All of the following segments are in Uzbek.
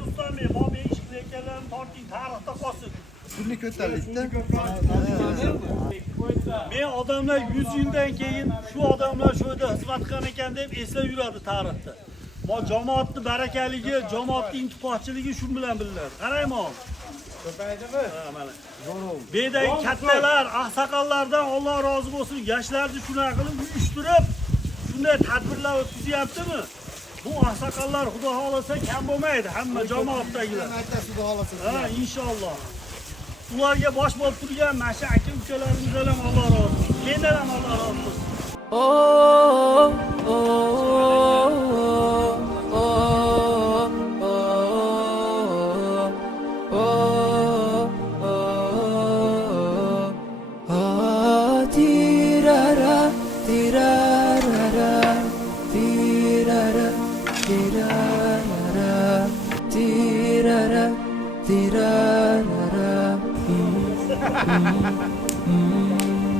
Rustam Bey, bana iş lekelerinin tartıyı tarihte kalsın. Pulni ko'tardik-da. Men odamlar 100 yildan keyin shu odamlar shu yerda xizmat qilgan ekan deb eslab yuradi tarixda. Bu jamoatning barakaligi, jamoatning intifoqchiligi shu bilan bilinadi. Qarayman. Ko'paydimi? Ha, mana. Bedagi kattalar, oqsoqollardan Alloh rozi bo'lsin, yoshlarni shunaqa qilib uyushtirib, shunday tadbirlar o'tkazyaptimi? Bu oqsoqollar xudo xolasa kam bo'lmaydi, hamma jamoatdagilar. Xudo xolasa. Ha, inshaalloh. Ularga bosh bo'lib turgan mana shu aka-ukalarimizdan ham Alloh rozi bo'lsin. Mendan ham Alloh rozi bo'lsin.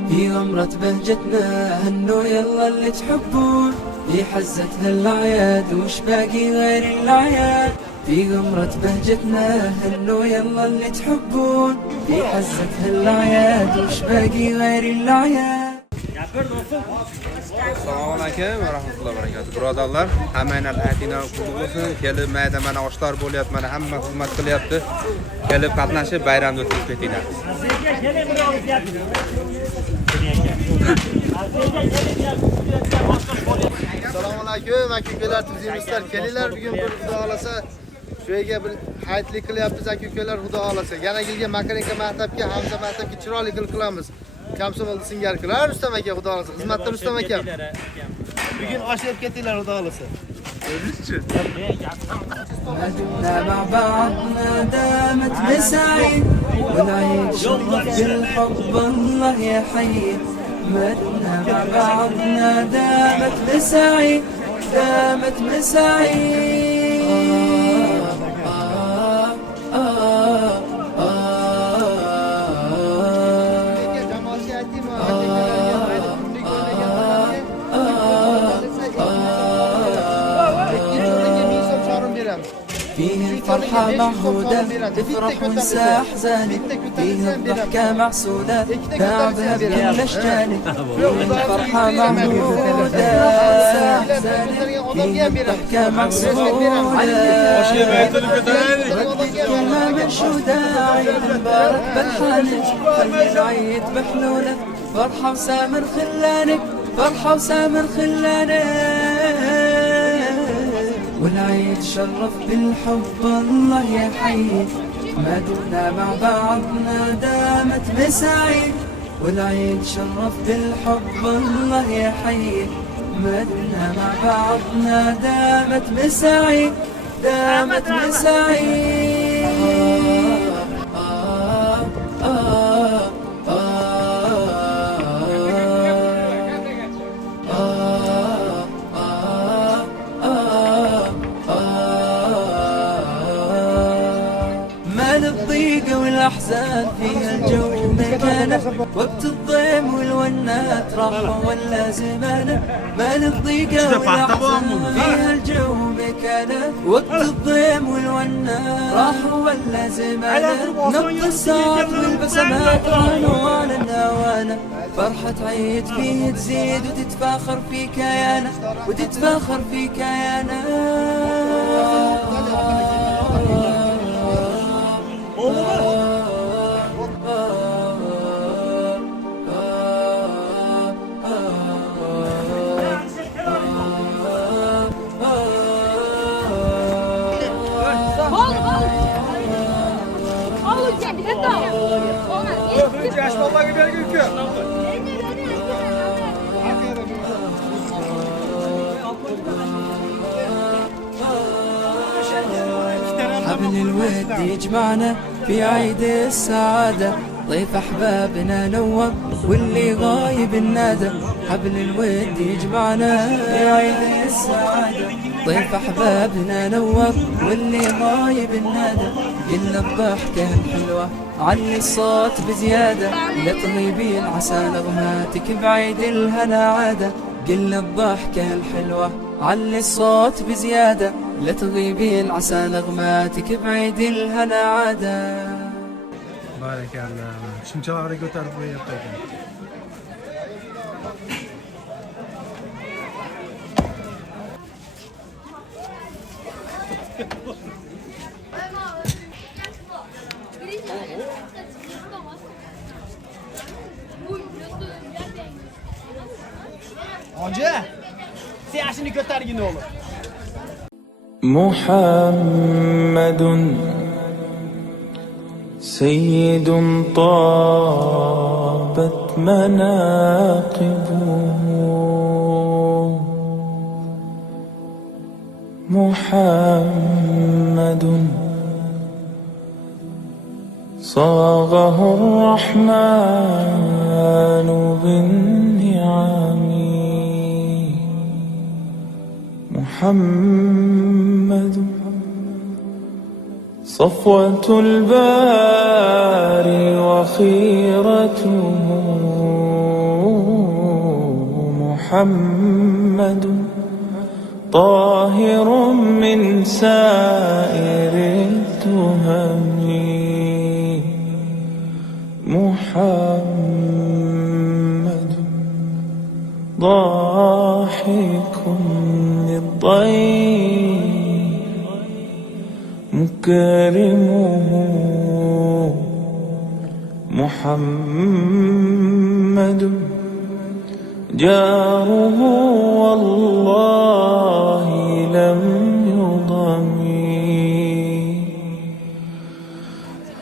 في غمرة بهجتنا هنوا يلا اللي تحبون في حزتها الأعياد وش باقي غير الأعياد في غمرة بهجتنا هنوا يلا اللي تحبون في حزتها الأعياد وش باقي غير الأعياد. Assalomu alaykum va rahmatullohi va barakatuh. Birodarlar, hammanglar aytinglar qutlug' bo'lsin. Kelib mayda mana oshlar bo'lyapti, mana hamma xizmat qilyapti. Kelib qatnashib bayramni o'tkazib ketinglar. Assalomu alaykum, aka-ukalar, tuzimizlar. Kelinglar, bugun bir xudo xolasa shu yerga bir hayitlik qilyapmiz aka-ukalar, xudo xolasa. Yana yilga Makarenka maktabga, Hamza maktabga chiroyli qilamiz. Kamsomolda singarkilar Rustam aka, xudo xolasa. Xizmatda Rustam aka. Bugun osh yeb ketinglar, xudo xolasa. مدنا مع بعضنا دامت مساعي ونعيش بالحب الله يحيي مدنا مع بعضنا دامت مساعي دامت مساعي فيه الفرحة معهودة تفرح ونسى أحزاني فيه الضحكة معسولة تعبها بكل أشجاني فيه الفرحة معهودة تنسى أحزاني فيه الضحكة معسولة كلمة منشودة عيد مبارك بالحانك خلي العيد بحلولك فرحة وسامر خلانك فرحة وسامر خلانك والعيد شرف بالحب الله يحيي ما دمنا مع بعضنا دامت مساعي والعيد شرف بالحب الله يحيي ما دمنا مع بعضنا دامت مساعي دامت مساعي الضيق والأحزان فيها الجو مكانه وقت الضيم والونات راحة ولا زمانه مال الضيق والأحزان فيها الجو مكانه وقت الضيم والونات راحة ولا زمانه نبض الساعات والبسمات عنوان النوانه فرحة عيد فيه تزيد وتتفاخر في كيانه وتتفاخر في كيانه حبل الود يجمعنا في عيد السعادة ضيف أحبابنا نور واللي غايب النادى حبل الود يجمعنا في عيد السعادة ضيف أحبابنا نور واللي غايب النادى قلنا الضحكة الحلوة علي الصوت بزيادة لطيبين عسى نغماتك بعيد الهنا عادة قلنا الضحكة الحلوة علي الصوت بزيادة لا تغيبين عسى نغماتك بعيد الهنا عادا. Barakallah. Shunchalar ko'tarib qo'yapti ekan. Hoji, sen ashini ko'targin o'g'lim. محمد سيد طابت مناقبه محمد صاغه الرحمن بالنعم محمد صفوة الباري وخيرته محمد طاهر من سائر التهم محمد ضاحك للضيف مكرمه محمد جاره والله لم يضمي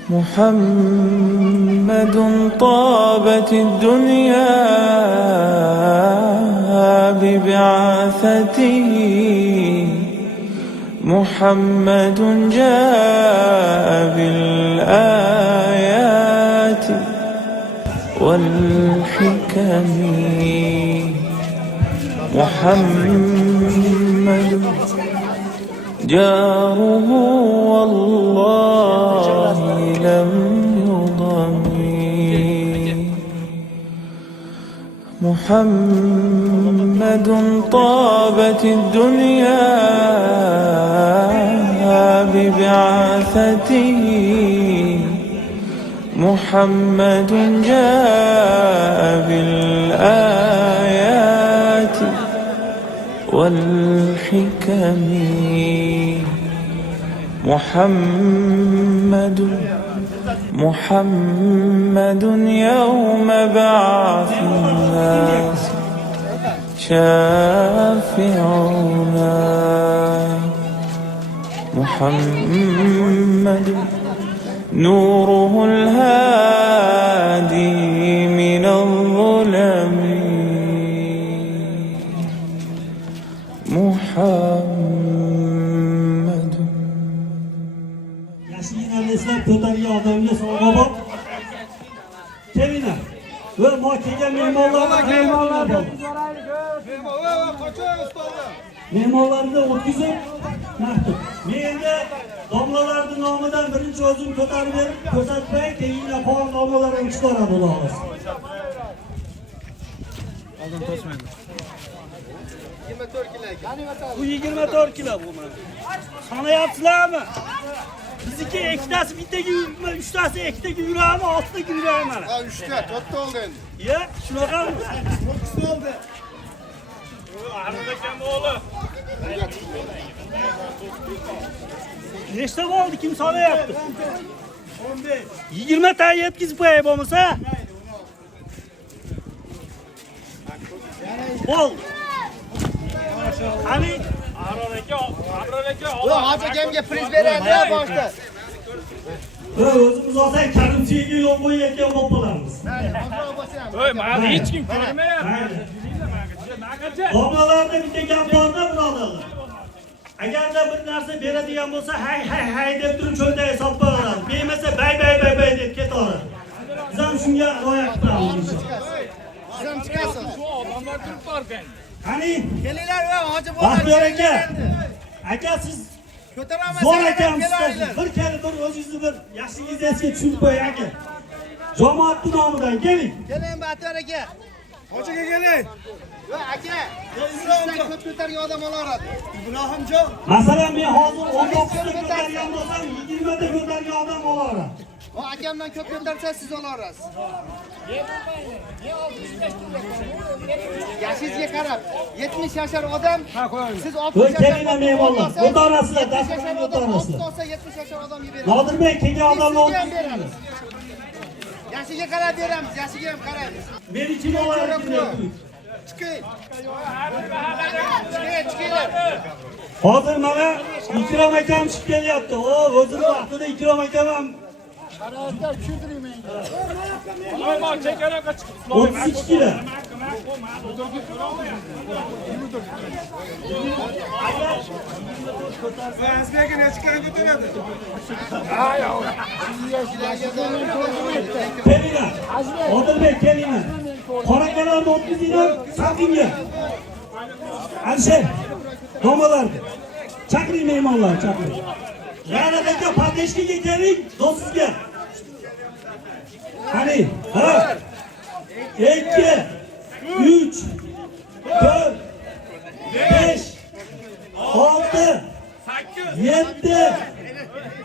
محمد طابت الدنيا ببعثته محمد جاء بالآيات والحكم محمد جاره والله لم يضمي محمد طابت الدنيا ببعثته محمد جاء بالآيات والحكم محمد يوم بعث الناس شافعنا محمد نوره الهادي من الظلم محمد Yaşlılar eslab ko'targan odamga sovg'a bor. Kelinglar. Va kelgan mehmonlarni o'tkazib, maqtib. Men endi domlalarning nomidan birinchi o'zim ko'tarib berib, ko'rsatmay, keyingi qolgan domlalarni chiqaradi Xudo xolasa. Oldin to'smaydi. 24 kilo. Bu 24 kilo bu mana. Sanayapsizlarmi? Bizniki ikkitasi bittaga yuribmi, uchtasi ikkitaga yuradimi, oltiga yuradimi mana? Ha 3 ta, 4 ta oldi endi. Ya, shunaqami? To'qqizta oldi. Nechta bo'ldi, kim sanayapti? 15. 20 ta yetkazib qo'yay bo'lmasa? Bo'l. Qani? Yo'q, hoji akamga priz beradi boshda. O'zimiz olsak, korrupsiyaga yo'l qo'yayotgan bo'lib qolamiz. Voy, mana hech kim ko'rmayapti. Domlalarda bitta gap borda, birodarlar. Agarda bir narsa beradigan bo'lsa, hay deb turib cho'lda hisob qo'yadi. Bermasa bay deb ketaveradi. Biz ham shunga rioya qilamiz. Siz ham chiqasiz. Odamlar turibdi ekan. Qani? Kelinglar, hoji Baxtiyor aka. Aka siz ko'taraman. zo'r akamsiz. Bir kali bir o'zingizni bir yaxshingizni esga tushirib qo'ying aka. Jamoatning nomidan keling. Keling, Baxtiyor aka. Hocaga keling. Va aka, sizdan ko'p ko'targan odam olaveradi. Ibrohimjon. Masalan, men hozir 19 ta ko'targan bo'lsam, 20 ta ko'targan odam olaveradi. Va akamdan ko'p ko'tarsa siz olaverasiz. Yashingizga qarab, 70 yashar odam, siz 60 Voy, yashar kelinglar mehmonlar, ko'tarasizlar, dasturxon ko'tarasizlar. 70 yashar odamga beramiz. Nodirbek, kelgan odamlar Sizga ham beramiz. Yashiga qarab beramiz, yashiga ham qaraymiz. men kim oladi? Chiqing. Chiqinglar. Hozir mana Ikrom akam chiqib kelyapti. O, o'zini vaqtida Ikrom akam ham Bak çekerek kaçık. 32 kilo. Azizga nechikani ko'taradi? Kelinglar. Nodirbek, kelinglar. Qora kanalni o'tkazinglar, Safinga. Alisher, domalarni. Chaqiring mehmonlarni, chaqiring. Yana aka, Padeshkiga keling, do'stingizga. Qani, ha. 2 3 4 5 6 7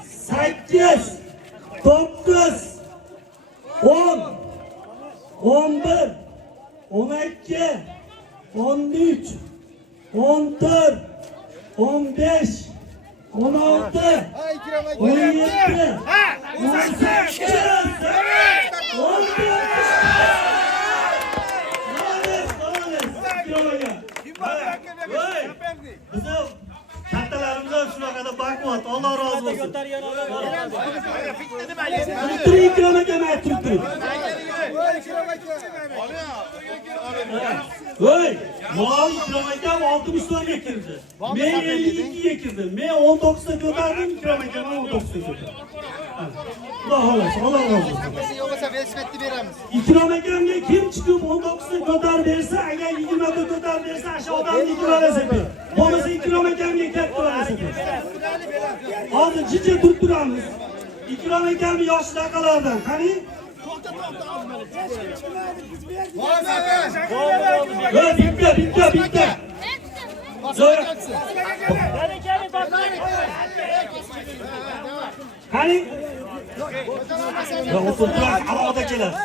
8 9 10 11 12 13 14 15 16 Ay Ikrom aka. 17 18 Bizim kattalarimiz shunaqada baquvvat, Alloh rozi bo'lsin. Turib Ikrom aka, men turib. Voy, Muaviy Ikrom akam 64 ga kirdi. Men 52 ga kirdim. Men 19 ta ko'tardim, Ikrom akam 19 ta ko'tardi. Xudo xohlasa, Alloh rozi bo'lsin. Biz yo'qsa velosipedni beramiz. Ikrom akamga kim chiqib 19 ta ko'tarib bersa, agar 20 ta ko'tarib bersa, o'sha odamni ikkalasi ber. Bo'lmasa Ikrom akamga kattalarasi ber. Hozir jicha turib turamiz. Ikrom akamni yoshi taqalardan, qani? Bitta. Qani? O'tirib alohida keladi.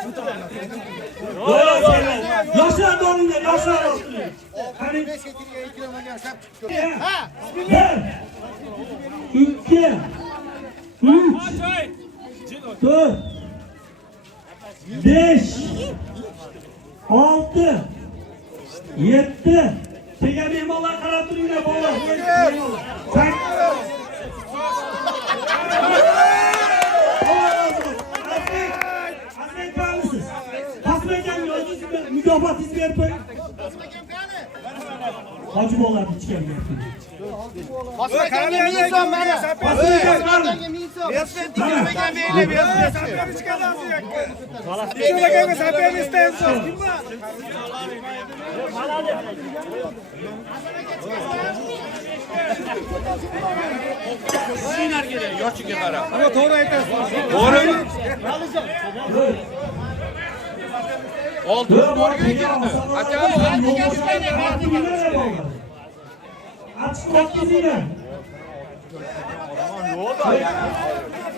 Yoshlar o'rniga, yoshlar o'rniga. Qani? Ikrom aka sap. Ha. 1 2 3 4 5 6 7 Kelgan mehmonlar qarab turinglar, bolalar. Mükafatınızı vermeyin. Hacı Boğlar içken yapın. Osmanga minson mana. Osmanga minson. Nimaga meylab yozasiz? Ikkalagaga sapyan istaysiz. Kim bor? Sizler geliyor. Yoşuga qarab. Ama to'g'ri aytasiz. To'g'rimi? Oldu.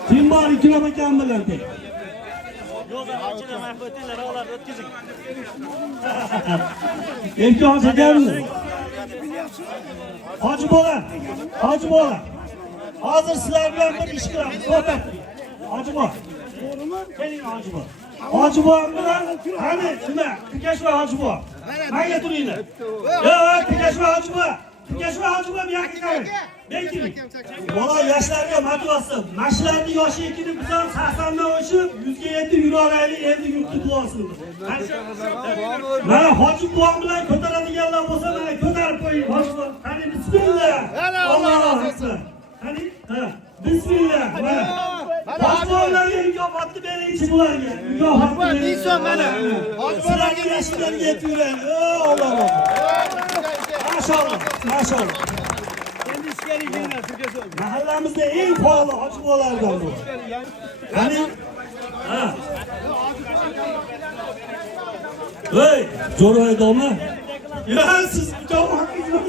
Kim var Ikrom akam bilan tek? Erkin hoca geldi. Hacı Bola. Hazır sizler bilen bir iş kırarız. Hacı Bola. Gelin Hacı Bola. Hacı Bola bilen hani şuna Tikeş ve Hacı Bola. Ben getireyim. Ya Tikeş ve Hacı Bola. Bir yakın kalın. Bekleyin. Bola yaşlarga motivasyon. Mashlarni yoshi ekini bizdan 80dan oshib 100 ga yetib yura olaylik, endi yurtni duosini. Mana Hoji buvam bilan ko'taradiganlar bo'lsa, mana ko'tarib qo'ying. Hoji buvam, qani bismillah. Alloh razı olsun. Qani? Ha, bismillah. Mana. Hoji buvamlarga mukofotni beringchi bularga. Mukofotni. Minson mana. Hoji buvalarga yashlarga yetib yuraylik. Alloh razı olsun. Maşallah. Mahallamizda eng faol Hoji buvalardan bu. Qani? Ha. Hey, Zo'rg'a domla. Ya siz javob haqqingiz yo'q.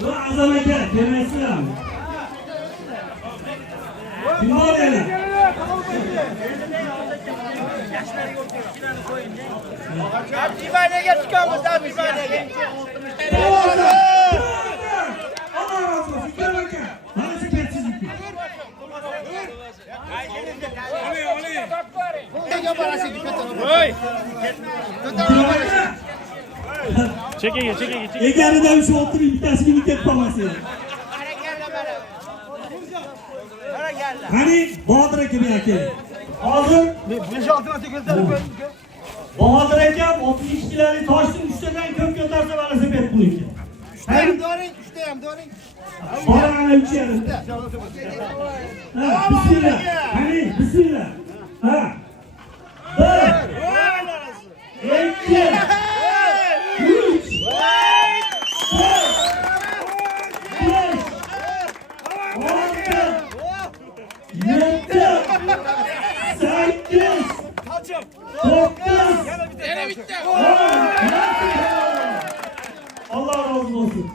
Bu Azam aka, demaysiz. Kim bor yana? Divanega chiqamiz, divanega. Allah razı olsun. Gel aka. Mana shu ketsizlik. Çekege. Egaridan shu o'tirib bittasiga wiket qolmasin. Qani Botir aka bilan keling. Hozir 5-6 marta keltirib Botir aka 32 kilolik toshni 3 tadan ko'p ko'tarsa mana shu bet buniki. doring, 3 ham doring. Bora ana 3 yarimda. Ha, bismillah. Qani bismillah. Ha. 1 2 3 Allah razı olsun.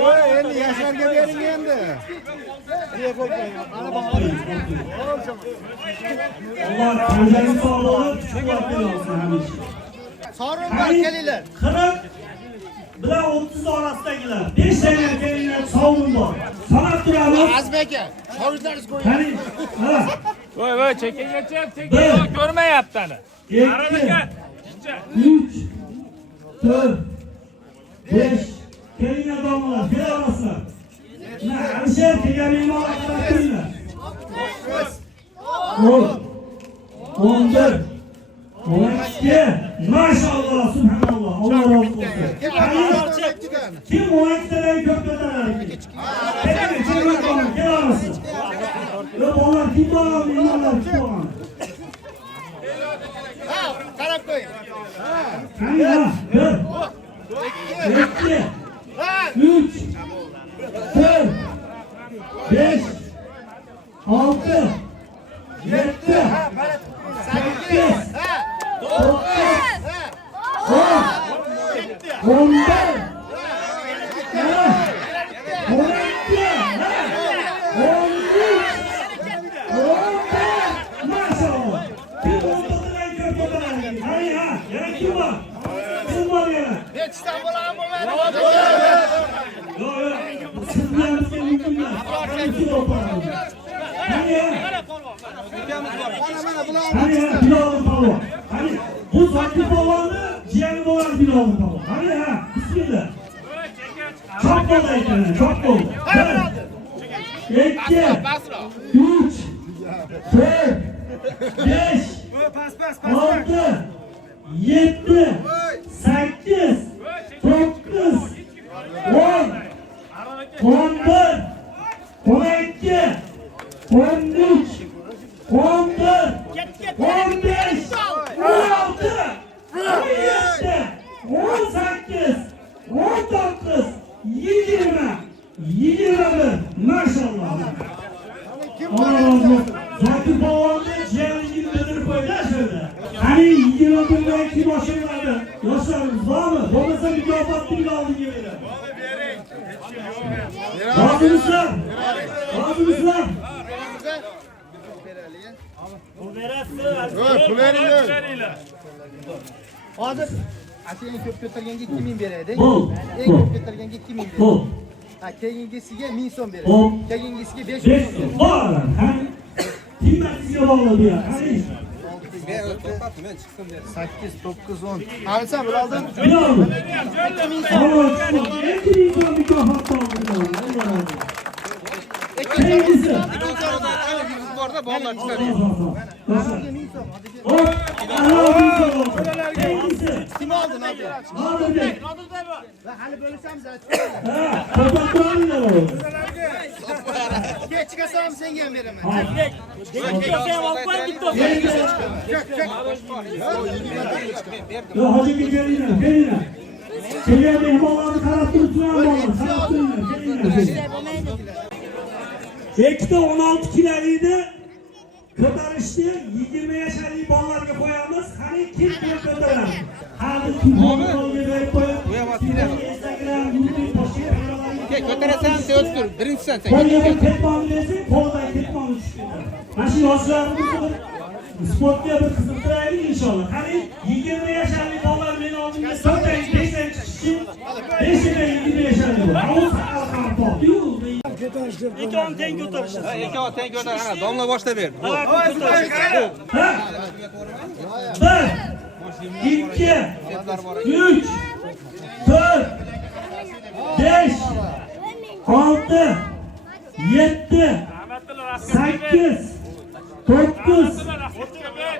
Vay Endi yoshlarga bering endi. Allah tanjani sog'lig'i kuch-quvvatli olsun hamisha. Sorin bor kelinglar. 40 bilan 30 orasidagilar 5 tanga kelinglar sovun bor. Sanab turamiz. Azmi aka, shogirdlaringiz qo'ying. Qani. Ha. Voy, çekege ko'rmayapti ana. Harakat. 3 4 5 kelinglar domlalar, kela olasizlar. Na, Alisher kelganing ma'lumotlar kelinglar. 11 12 Maşallah, subhanallah. Allah razı olsun. Kim o ekstradan köp ko'tarar? Kelin, kela olasizlar. Yo, bolalar kim bor? Bilmalar kim bor? Ha, qarab qo'ying. Qani ha, 1 2 3 4 5 6 7 8 Nechtadan bo'lagan bo'lmaydi. Bu Zaki Polvonni jiyani bo'lar Bilolni polvon. Qani ha, bismillah. Çok bo'ldi ekan, çok bo'ldi. 1 2 3 4 5 6 7 8 9 10 11 12 13 14 15 16 17 18 19 20 21 maşallah. Allah razı olsun. Zaki Polvonni ciğerliğini bildirip koydu şöyle. Hani 21'den kim aşırıladı? Yaşlarımız var mı? Olmasa mükafatlı bile aldı gibi. Razımızlar. Razımızlar. Pul beringlar. Hozir aka eng ko'p ko'targanga 2000 beraylik. Eng ko'p ko'targanga 2000 beraylik. Ha, keyingisiga 1000 so'm beraylik. Keyingisiga 500 so'm beraylik. Var. Hani kıymetliye bağlı ya. Hani 8 9 10. Alsam birodar. ne oldu? En iyi mükafatlı aldı. Allah razı olsun. Keyingisi. Borda bolalar Hop, Allah razı olsun. Keyingisi. Nodirbek. Hali bölüşemiz. Ko'pattirolinglar o'g'lim. Chiqasam senga ham beraman. Yo, hojiga beringlar, beringlar. Kelgan mehmonlarni qarab turibsizlar, qarab turinglar, kelinglar. Ikkita 16 kilolikni ko'tarishni 20 yoshli bolalarga qo'yamiz. Qani kim ko'taradi? Hali telefonga berib qo'yib. Instagram, YouTube, Toshkent Ko'tarasan, o'ttir. Birinchisan sen. qo'lga ketmon desang, qo'ldan ketmon tushdi. Mana shu yoshlarimizni sportga bir qiziqtiraylik inshaalloh. Qani 20 yoshli bolalar meni oldimga 4-5 chiqishsin. 5-20 yoshli bolalar. Avul saqal ham top-yu. Ikkovini teng ko'tarishsin. Ikkovi teng ko'tar, ana domla boshla ber. Ha. 1 2 3 4 5 6 7 8 9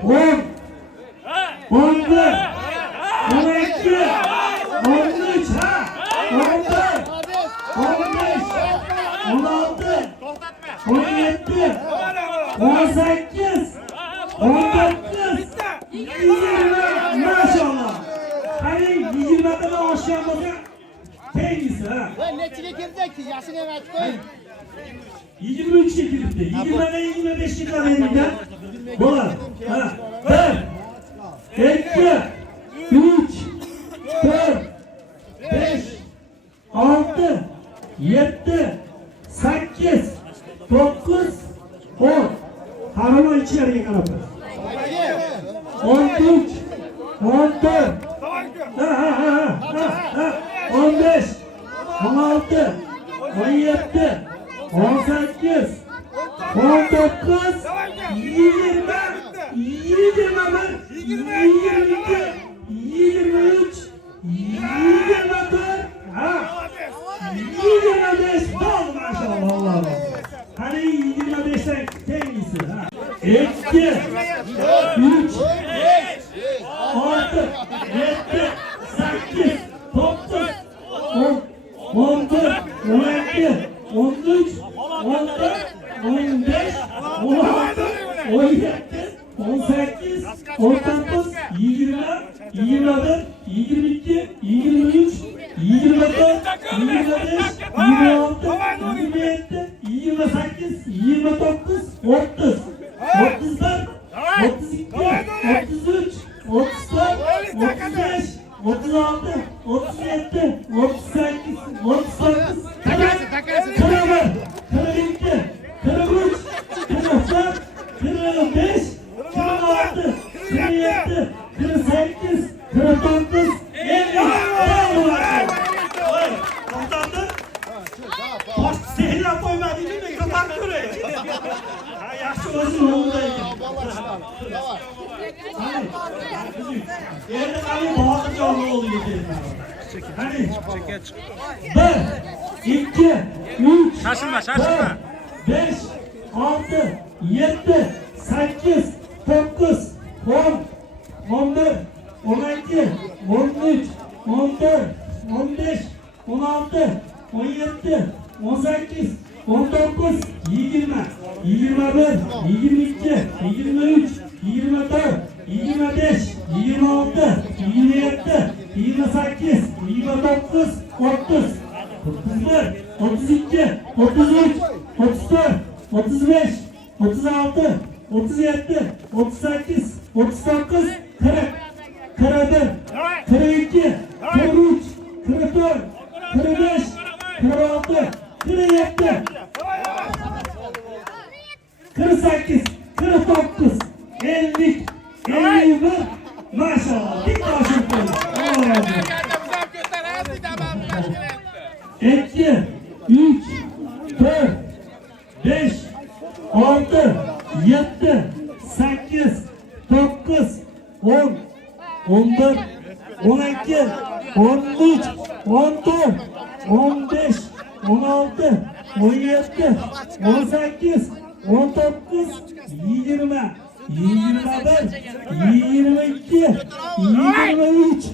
10 11 12 13 ha 14 15 16 17 18 19 20 maşallah. Hani 20'den aşağı bakın. Tengisi ha. Ben neçine girecek ki? Yaşını evet koy. 23 giripti. 20'den 25 çıkan elinden. Bolar. Ha. 1 2 3 4 5 6 7 8 9 10 Harama içeriye kanapı. 13 14 15 16 17 18 19 20 21 22 23 24 25 oldu maşallah Allah'ım. Hani 25'ten tengisi ha. 2 3 6 7 8 9 10 11 12 13 14 15 16 17 18 19 20 21 22 23 24 25 26 27 28 29 30 31 32 33 34 35 36 37 38 39 40 41 42 43 44 45 46 47 48 49 50 Komutandı. Baş sehirle koymadın değil mi? Kapan köre. Ha yaşlı özür oğlundaydı. Yerine kalayım bahatı canlı oluyor dedim. Hani? 1 2 3 Şaşırma. 5 6 7 8 9 10 11 12 13 14 15 16 17 18 19 20 21 22 23 24 25 26 27 28 29 30 31 32 33 34 35 36 37 38 39 40 41 42 43 44 45 46 47 48 49 50 51 maşallah bir taşın koyun. Allah razı olsun. 2 3 4 5 6 7 8 9 10 11 12 13 14 15 16 17 18 19 20 21 22 23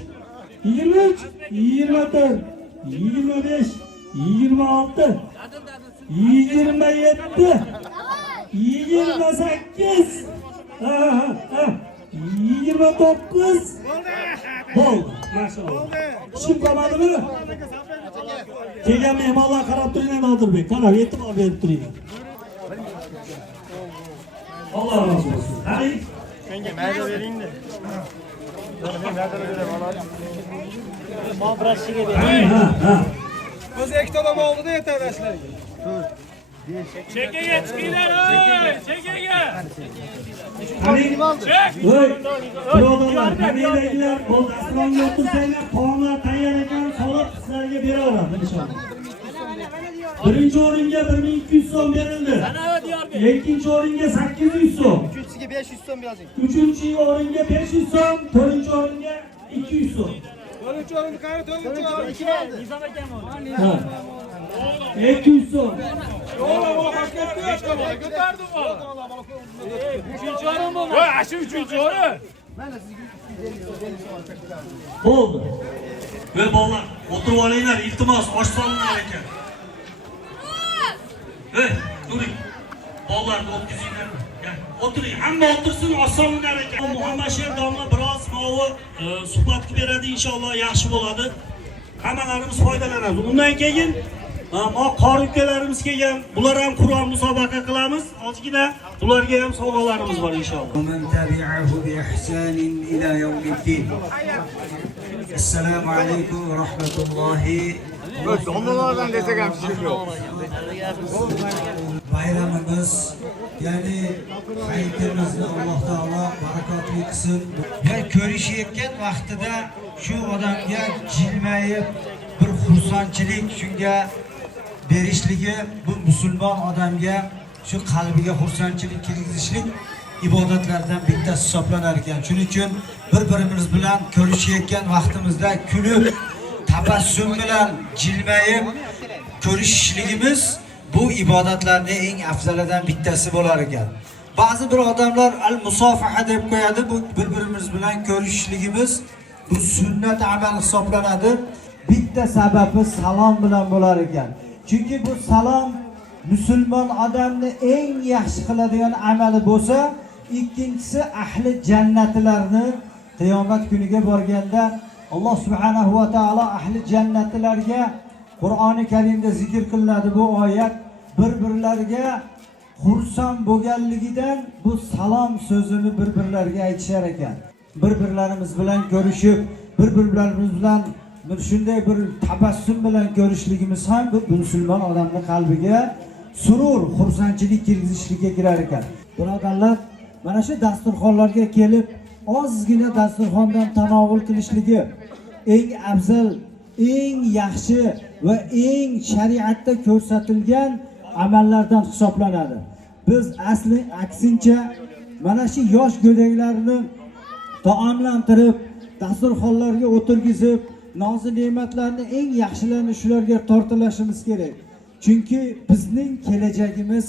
23, 24, 25, 26, 27, 28, 29. Bo'ldi. Maşallah. Kim qolmadimi? Kelgan mehmonlar qarab turinglar Nodirbek. Qarab e'tibor berib turinglar. Allah razı olsun. Hadi. Menga mayda bering-da. Ha. Biz ikki to'lama oldida yetar ashlarga. Chekaga chiqinglar, ey! Chekaga! Hadi. Chek! Voy. Birodarlar, qaniylar, bu asronga o'tirsanglar, taomlar tayyor ekan, solib sizlarga beraveradi inshaalloh. Birinchi o'ringa 1200 so'm berildi. Ikkinchi o'ringa 800 so'm. Uchinchisiga 500 so'm yozing. Uchinchi o'ringa 500 so'm, to'rtinchi o'ringa 200 so'm. To'rtinchi o'rinni qani, to'rtinchi o'rin. Nizom akam oldi. Ha. 200 so'm. Ko'tardim bola. Uchinchi o'rin bo'ldi. Voy, shu uchinchi o'rin. Bo'ldi. Ve bolalar, o'tirib olinglar, iltimos, osh solinar ekan. Hey, turing. Bolalarni o'tkazinglar. O'tiring, hamma o'tirsin, osh solinar ekan. Muhammad Sher domla biroz suhbat beradi, inshaalloh yaxshi bo'ladi. Hammalarimiz foydalanamiz. Undan keyin qori ukalarimiz kelgan, bular ham Qur'on musobaqa qilamiz. Ozgina ularga ham sovg'alarimiz bor inshaalloh. ومن تبعه بإحسان إلى يوم الدين. السلام عليكم ورحمة الله. Bayramımız yani hayitimizni Alloh taolo barakotli qilsin. Va ko'rishayotgan vaqtida shu odamga jilmayib bir xursandchilik shunga berishligi bu musulmon odamga shu qalbiga xursandchilik kirgizishlik ibodatlardan bittasi hisoblanar ekan. Shuning uchun bir-birimiz bilan ko'rishayotgan vaqtimizda kulib, tabassum bilan jilmayib ko'rishishligimiz bu ibodatlarning eng afzalidan bittasi bo'lar ekan. Ba'zi bir odamlar al-musofaha deb qo'yadi. Bu bir-birimiz bilan ko'rishishligimiz bu sunnat amal hisoblanadi. Bitta sababi salom bilan bo'lar ekan. Chunki bu salom musulmon odamni eng yaxshi qiladigan amali bo'lsa, ikkinchisi ahli jannatlarni qiyomat kuniga borganda Alloh subhanahu va taolo ahli jannatlarga Qur'oni Karimda zikr qilinadi bu oyat bir-birlariga xursand bo'lganligidan bu salom so'zini bir-birlariga aytishar ekan. Bir-birlarimiz bilan ko'rishib, bir-birlarimiz bilan shunday bir tabassum bilan ko'rishligimiz ham bu musulmon odamning qalbiga surur, xursandchilik kirgizishlikka kirar ekan. Birodarlar, mana shu dasturxonlarga kelib, ozgina dasturxondan tanovul qilishligi eng afzal, eng yaxshi va eng shariatda ko'rsatilgan amallardan hisoblanadi. Biz asli aksincha mana shu yosh go'daklarni taomlantirib, dasturxonlarga o'tirgizib, nozik ne'matlarni eng yaxshilarini shularga tortilashimiz kerak. Chunki bizning kelajagimiz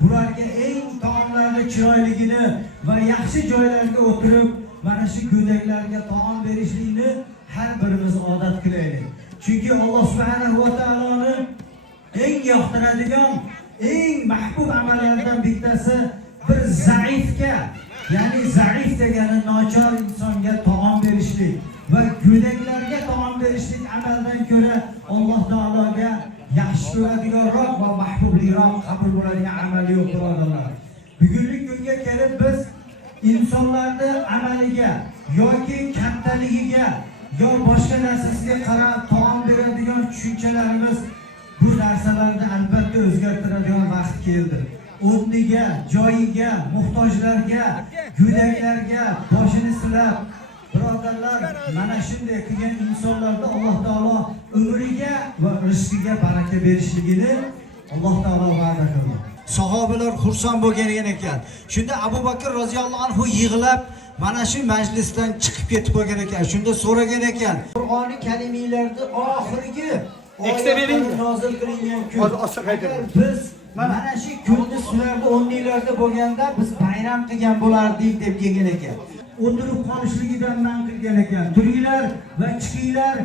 bularga eng taomlarni chiroyligini va yaxshi joylarga o'tirib, mana shu go'daklarga taom berishlikni har birimiz odat qilaylik. Chunki Alloh subhanahu va taoloning eng yoqtiradigan, eng mahbub amallaridan bittasi bir zaifga, ya'ni zaif degani nochor insonga taom berishlik va go'daklarga taom berishlik amaldan ko'ra Alloh taologa yaxshi ko'radiganroq va mahbublikroq qabul bo'ladigan amal yo'q birodarlar. Bugungi kunga kelib biz insonlarni amaliga yoki kattaligiga yo boshqa narsasiga qarab taom beradigan tushunchalarimiz bu narsalarni albatta o'zgartiradigan vaqt keldi. O'rniga, joyiga, muhtojlarga, go'daklarga boshini silab, birodarlar, mana shunday qilgan insonlarda Alloh taolo umriga va rizqiga baraka berishligini Alloh taolo va'da qildi. Sahobalar xursand bo'lgan ekan. Shunda Abu Bakr roziyallohu anhu yig'lab mana shu majlisdan chiqib ketib bo'lgan ekan. Shunda so'ragan ekan, Qur'oni karimiylarda oxirgi oyatlar nozil qilingan kun. Biz mana shu kunni sizlarning o'rninglarda bo'lganda biz bayram qilgan bo'lardik deb kelgan ekan. o'tirib qolishligidan man qilgan ekan. Turinglar va chiqinglar,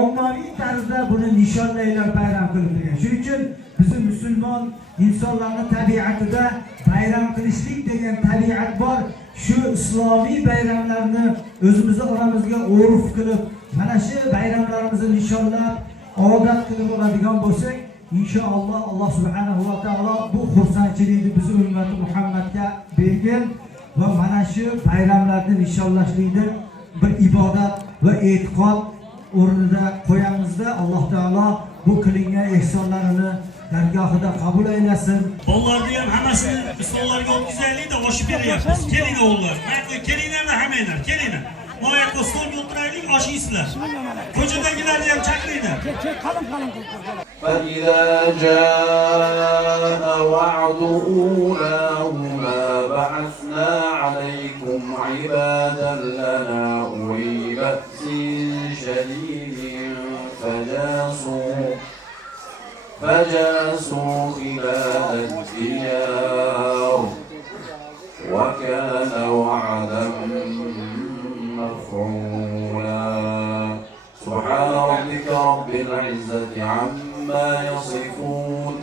ommaviy tarzda buni nishonlaylar, bayram qilib turgan. Shuning uchun bizim musulmon insonlarning tabiatida bayram qilishlik degan tabiat bor. Shu islomiy bayramlarni o'zimizni oramizga urf qilib, mana shu bayramlarimizni nishonlab, odat qilib oladigan bo'lsak, inshaalloh Alloh subhanahu va taolo bu xursandchilikni biz ummati Muhammadga bergan va mana shu bayramlarni nishonlashlikni bir ibodat va e'tiqod o'rnida qo'yamizda. Alloh taolo bu qilingan ehsonlarini dargohida qabul aylasin. Bolalarni ham hammasini stollarga o'tkazaylik-da, oshib beryapmiz. Keling o'g'illar. Kelinglar hammanglar, kelinglar. Moyaqqa stolga o'tiraylik, oshiysizlar. Ko'chadagilarni ham chaqringlar. فإذا جاء وعد أولاهما بعثنا عليكم عبادا لنا أولي بأس شديد فجاسوا خلال الديار وكان وعدا مفعولا سبحان ربك رب العزة عما يصفون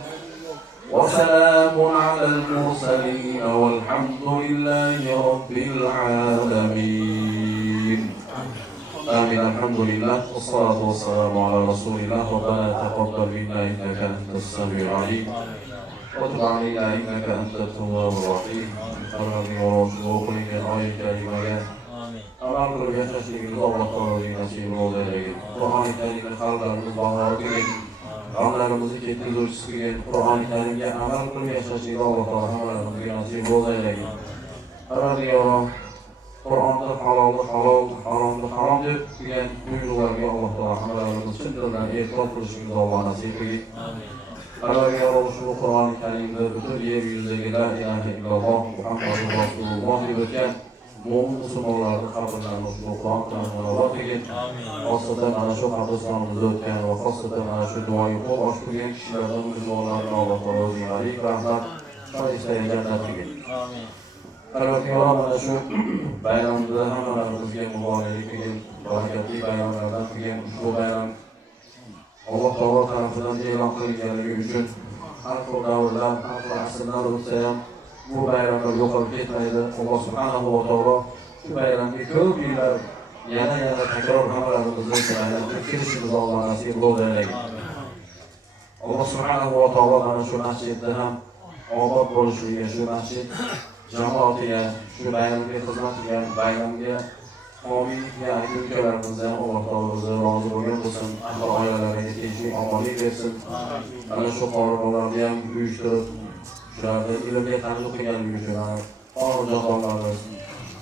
وسلام على المرسلين والحمد لله رب العالمين آمين. الحمد لله والصلاة والسلام على رسول الله. ربنا تقبل منا إنك أنت السميع العليم وتب علينا إنك أنت التواب الرحيم. Allah'ın oruçlu ayet kelimeler. Amal kılıp yaşaşlığımız Allah Teala'nın nasip olacak. Kur'an-ı Kerim'in hallarımız bağlı değil. Anlarımızı kettiğimiz uçsuzluğun Kur'an-ı Kerim'e amal kılıp yaşaşlığımız Allah Teala'nın nasip olacak. Aradiyorum. Kur'an'da halaldır halal, haramdır haram deyip diyen buyrularga Allah Teala'nın şimdiden e'tirof qilishimizni Allah nasip etsin. Aradiyorum şu Kur'an-ı Kerim'de bütün yeryüzündeki la ilahe illallah Muhammedur Resulullah deb o'tgan mo'min musulmonlarning qabrlarini shu Qur'on bilan murojaat qilgan. Xosatan ana shu qabristonimizda o'tgan va xosatan ana shu duoyi qo'l ochib turgan kishilardan musulmonlarni Alloh taolo o'zining alik rahmat shoistaga jannat qilgan. Albatta mana shu bayramda hammalarimizga muboraklik qilgan, barakatli bayramlardan qilgan ushbu bayram Alloh taolo tarafidan e'lon qilinganligi uchun har xil davrlar, har xil asrlar o'tsa ham bu bayramlar yo'qolib ketmaydi. Alloh subhanahu va taolo shu bayramga ko'p yillar yana takror hammalarimizni bayramga kirishimizni Alloh nasib qilsin. Alloh subhanahu va taolo mana shu masjidda ham obod bo'lishiga, shu masjid jamoatiga, shu bayramga xizmat qilgan, bayramga omin aka-ukalarimizdan Alloh taolo o'zi rozi bo'lgan bo'lsin. Ahli oilalariga tinchlik, omonlik bersin. Ana shu qorilarni ham uyushtirib, shularni ilmga ta'lim qilganligi uchun onajonorlarimiz,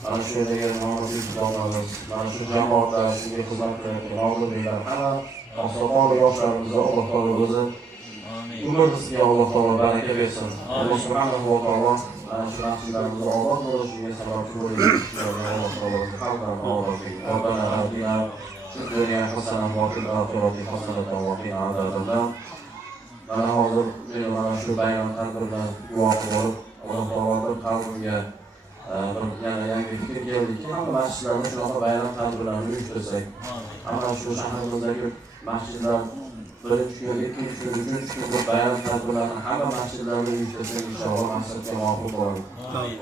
ana shu yerdagi nomusulmonlarimiz, mana shu jamoatlar, shunga xizmat qilayotgan olimlar, hamma oqsoqol yoshlarimizni Alloh taolo o'zi umrimizga Alloh taolo baraka bersin. Alloh subhanahu va taolo ana shu masjidlarimizni obod bo'lishiga sababchi bo'lgan Alloh taolo qalban obod qilsin. Robbana atina fid dunya hasanatan va fil oxirati hasanatan va qina azoban. Mana hozir men mana shu bayram tadbiridan guvoh bo'lib, Alloh taoloning qalbimga yana yangi fikr keldiki, hamma masjidlarni shunaqa bayram tadbirlarini uyushtirsak, hamma shu shaharimizdagi masjidlar birinchi kun, ikkinchi kun, uchinchi kun bayram tadbirlarini hamma masjidlarda uyushtirsak, inshaalloh maqsadga muvofiq bo'ladi.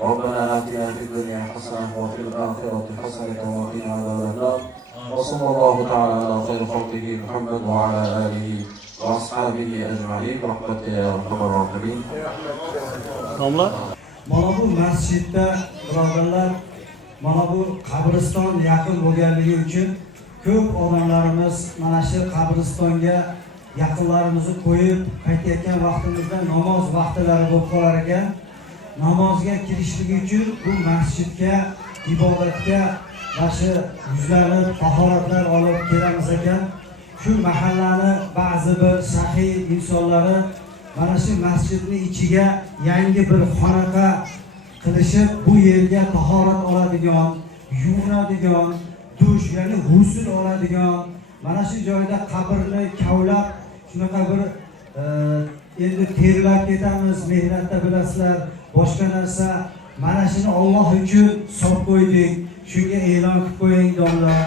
Robbana atina fid dunya hasanatan va fil oxirati hasanatan va qina azoban. Va sallallohu ta'ala ala khayri xalqihi Muhammad va ala alihi va ashabihi ajma'in. Rahmatka ya arhamar rohimin. Domla Mana bu masjidda birodarlar, mana bu qabriston yaqin bo'lganligi uchun ko'p odamlarimiz mana shu qabristonga yaqinlarimizni qo'yib qaytayotgan vaqtimizda namoz vaqtlari bo'lib qolar ekan. Namozga kirishligi uchun bu masjidga, ibodatga shu yuzlanib, tahoratlar olib kelamiz ekan. Shu mahallani ba'zi bir saxiy insonlari mana shu masjidni ichiga yangi bir xonaqa qilishib, bu yerga tahorat oladigan, yuvinadigan, dush, ya'ni g'usl oladigan, mana shu joyda qabrni kavlab, shunaqa bir endi terlab ketamiz, mehnatda bilasizlar, boshqa narsa, Mana shuni Alloh uchun hisob qo'ydik. Shunga e'lon qilib qo'ying domla.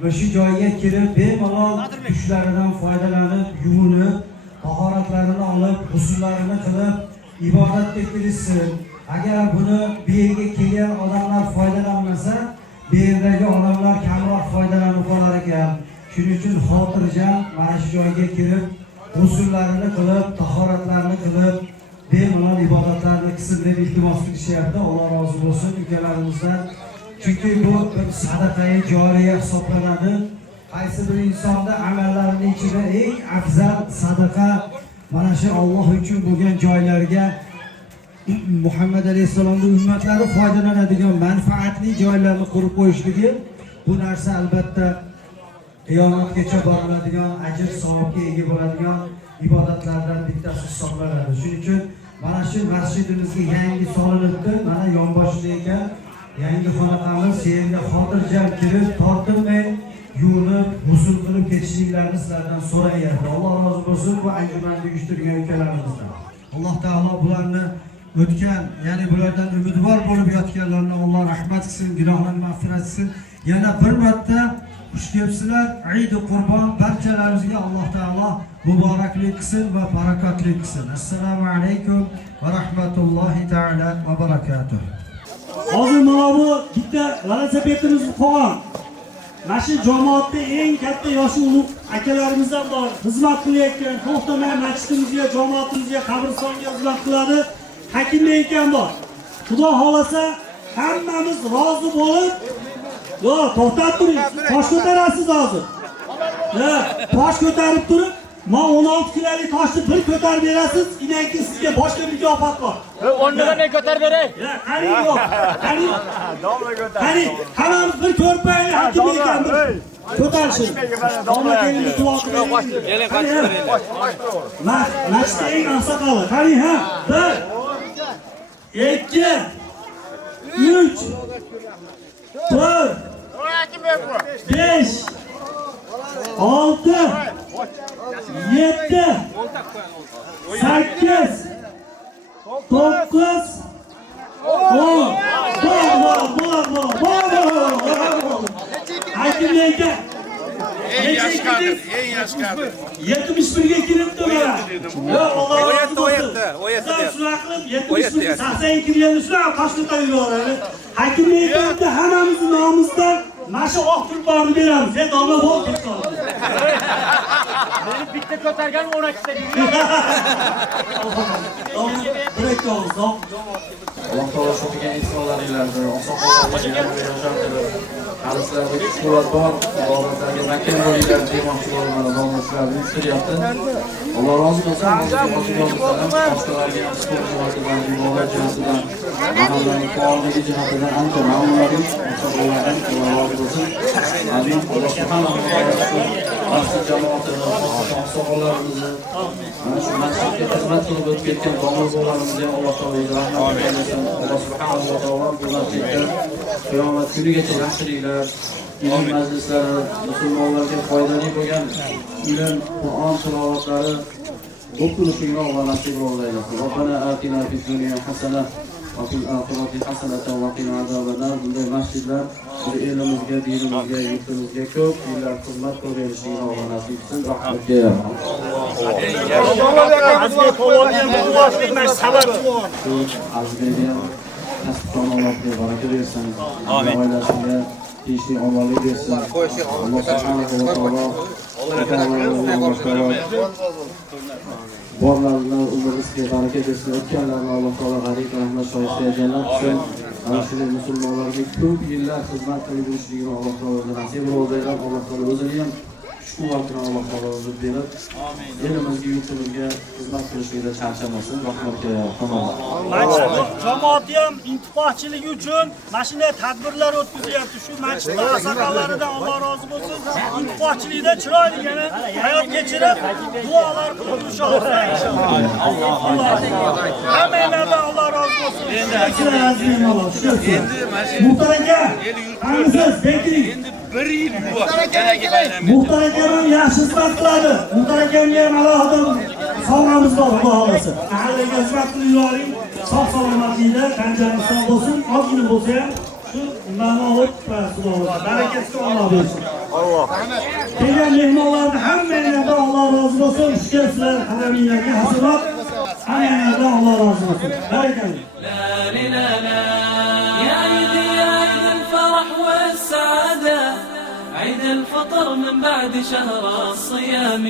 Va shu joyga kirib bemalol tushlaridan foydalanib, yuvinib, tahoratlarini olib, g'usullarini qilib, ibodatga kirishsin. Agar buni bu yerga kelgan odamlar foydalanmasa, bu yerdagi odamlar kamroq foydalanib qolar ekan. Shuning uchun xotirjam mana shu joyga kirib, g'usullarini qilib, tahoratlarini qilib, bemalol ibodatlarni qilsin deb iltimos qilishyapti. Alloh rozi bo'lsin ukalarimizdan. Chunki bu bir sadaqai joriya hisoblanadi. Qaysi bir insonda amallarining ichida eng afzal sadaqa mana shu Alloh uchun bo'lgan joylarga Muhammad alayhisolamning ummatlari foydalanadigan manfaatli joylarni qurib qo'yishligi. Bu narsa albatta qiyomatgacha boriladigan ajr savobga ega bo'ladigan ibodatlardan bittasi hisoblanadi. Shuning uchun mana shu masjidimizga yangi solinibdi. Mana yonboshida ekan yangi xonaqamiz. Yerga xotirjam kirib, tortinmay yuvinib, g'usul qilib ketishliklarini sizlardan so'rayapti. Alloh rozi bo'lsin bu anjumanni uyushtirgan ukalarimizdan. Alloh taolo bularni o'tgan, ya'ni bulardan umidvor bo'lib yotganlarni Alloh rahmat qilsin, gunohlarni mag'firat qilsin. Yana bir marta xush kelibsizlar. Eid-i Qurbon barchalarimizga Alloh taolo muboraklik qilsin va barakotli qilsin. Assalomu alaykum va rahmatullohi taala va barakatuh. Hozir mana bu bitta velosipedimiz qolgan. Mana shu jamoatda eng katta yoshi ulug' akalarimizdan bor. Xizmat qilayotgan, to'xtamay masjidimizga, jamoatimizga, qabristonga xizmat qiladi. Hakimlik ekan bor. Xudo xolasa hammamiz rozi bo'lib, to'xtab turing. Tosh ko'tarasiz hozir. Tosh ko'tarib turib, men 16 kilolik toshni bir ko'tarib berasiz, inanki sizga boshqa mukofot bor. O'rnidan men ko'tarib beray. Qani yo'q. Qani, hammamiz bir ko'rpayli hakimlik ekan. Ko'tarishing. Domla kelin duo qiling. Keling qaytib beraylik. Masjidda eng oqsoqoli. Qani ha? 1 2 3 4 5 6 7 8 9 10 Hakimlikka eng yosh kadr. 71 ga kiribdi mana. Yo'q, Alloh rozi bo'lsin. Shunaqa qilib 71 82 kirganni shunaqa toshlatib yuboradi. Hakimlikda hammamizning nomimizdan mana shu oq tulporni beramiz. Sen domla bo'l ketsin. Meni bitta ko'targan 12 ta. Birekka olsun. Alloh taolo shu degan insonlaringlarni oson Halislarda kuch-quvvat bor, ibodatlarga makon bo'linglar demoqchi bo'lgan domlalarni istiryapti. Alloh rozi bo'lsin. Boshqalarga ham sport jihatidan, ibodat jihatidan, mahallaning faolligi jihatidan ancha mamnunlarimiz. Alloh rozi bo'lsin. Amin. Alloh subhanahu va taolo masjid jamoatini, oqsoqollarimizni, mana shu masjidga xizmat qilib o'tib ketgan domlalarimizni Alloh taolo rahmat aylasin. Alloh subhanahu va taolo bu masjidda qiyomat kunigacha yaxshiliklar, ilm majlislari, musulmonlarga foydali bo'lgan ilm, Qur'on tilovatlari o'qilishini Alloh nasib qilsin. Robbana atina fid dunya hasana va fil oxirati hasanatan va qina azobannar. Bunday masjidlar elimizga, dinimizga, yurtimizga ko'p yillar xizmat qilishini Alloh nasib qilsin. Rahmatga yarham. Azizga qo'llangan boshlig'imiz sababchi bo'lgan. Azizga kasb-ko'rlarga baraka bersin. Oilashiga tinchlik, omonlik bersin. Alloh subhanahu va taolo borlarni umrimizga baraka bersin. O'tganlarni Alloh taolo g'arib rahmat shoyista jannat qilsin. Ana shu musulmonlarga ko'p yillar xizmat qilib yurishligini Alloh taolo nasib qilsin. Alloh taolo o'zini ham kuch-quvvatini Alloh taolo o'zi berib, elimizga, yurtimizga xizmat qilishlikda charchamasin. Rahmatga yarham. Masjid jamoati ham intifoqchiligi uchun mashina tadbirlar o'tkazyapti. Shu masjid asaqalaridan Alloh rozi bo'lsin. Intifoqchilikda chiroyli yana hayot kechirib, duolar qilib turishadi inshaalloh. Hammanglardan Alloh rozi bo'lsin. Endi azizim Alloh shukur. Muhtar aka, qanisiz bekiring. Endi 1 yil yanagi bayram. Muhtar aka ham yaxshi xizmat qiladi. Muhtar akamga ham alohida sovg'amiz bor, Xudo xolasa. Mahallaga xizmat qilib yuboring. sog' salomatlikda tanjangiz sog' bo'lsin, ozgina bo'lsa ham shu nimani olib Xudo olsin. Barakasiga Alloh bersin. Alloh. Kelgan mehmonlarni hammangizdan Alloh rozi bo'lsin. Sizlar qadamingizga hasanat. Hammangizdan Alloh rozi bo'lsin. Barakalloh. يا عيدي يا عيد الفرح والسعادة عيد الفطر من بعد شهر الصيام